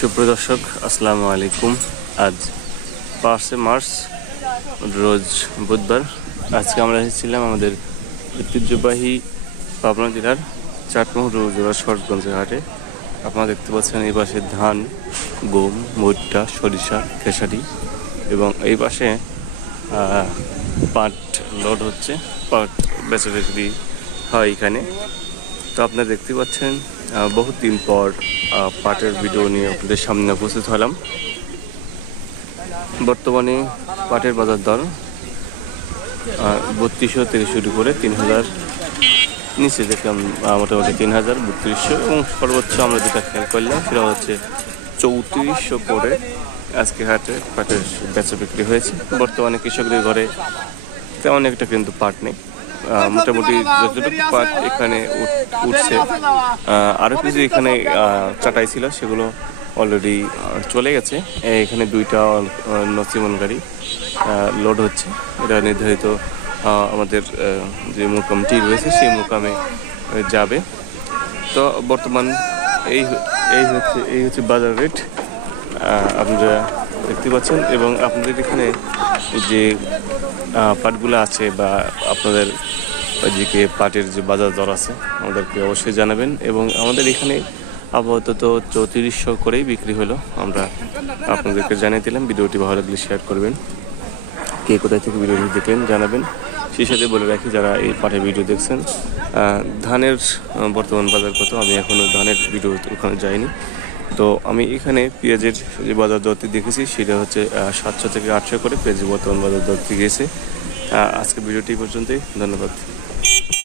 সুপ্রদর্শক আসসালামু আলাইকুম। আজ 5 মার্চ রোজ বুধবার। আজকে আমরা এসেছিলাম আমাদের ঐতিহ্যবাহী পাবনা জেলার চাটমোহর জেলার শরৎগঞ্জের হাটে। আপনারা দেখতে পাচ্ছেন এই পাশে ধান, গম, ভুট্টা, সরিষা, খেসারি এবং এই পাশে পাট লোড হচ্ছে, পাট বেচা বিক্রি হয় এখানে। তো আপনারা দেখতে পাচ্ছেন বহুত দিন পর পাটের ভিডিও নিয়ে আপনাদের সামনে উপস্থিত হলাম। বর্তমানে পাটের বাজার দর 3200 থেকে শুরু করে 3000 নিচে দেখলাম, মোটামুটি 3000, 3200 এবং সর্বোচ্চ আমরা যেটা খেয়াল করলাম সেটা হচ্ছে 3400 করে আজকে হাটে পাটের বেচা বিক্রি হয়েছে। বর্তমানে কৃষকদের ঘরে তেমন একটা কিন্তু পাট নেই, মোটামুটি যতটুকু পাট এখানে উঠছে। আরও কিছু এখানে চাটাই ছিল, সেগুলো অলরেডি চলে গেছে। এখানে 2টা নসিমন গাড়ি লোড হচ্ছে। এটা নির্ধারিত আমাদের যে মোকামটি রয়েছে সেই মোকামে যাবে। তো বর্তমান এই হচ্ছে বাজার রেট আপনারা দেখতে পাচ্ছেন। এবং আপনাদের এখানে যে পাটগুলো আছে বা আপনাদের ওইদিকে পাটের যে বাজার দর আছে আমাদেরকে অবশ্যই জানাবেন। এবং আমাদের এখানে আপাতত 3400 করেই বিক্রি হলো, আমরা আপনাদেরকে জানিয়ে দিলাম। ভিডিওটি ভালো লাগলে শেয়ার করবেন, কে কোথায় থেকে ভিডিওটি দেখলেন জানাবেন। সেই সাথে বলে রাখি, যারা এই পাটের ভিডিও দেখছেন, ধানের বর্তমান বাজার কত, আমি এখনও ধানের ভিডিও ওখানে যাইনি। তো আমি এখানে পেঁয়াজের যে বাজার দরটি দেখেছি সেটা হচ্ছে 700 থেকে 800 করে পেঁয়াজের বর্তমান বাজার দরটি গিয়েছে। আজকে ভিডিওটি পর্যন্তই, ধন্যবাদ।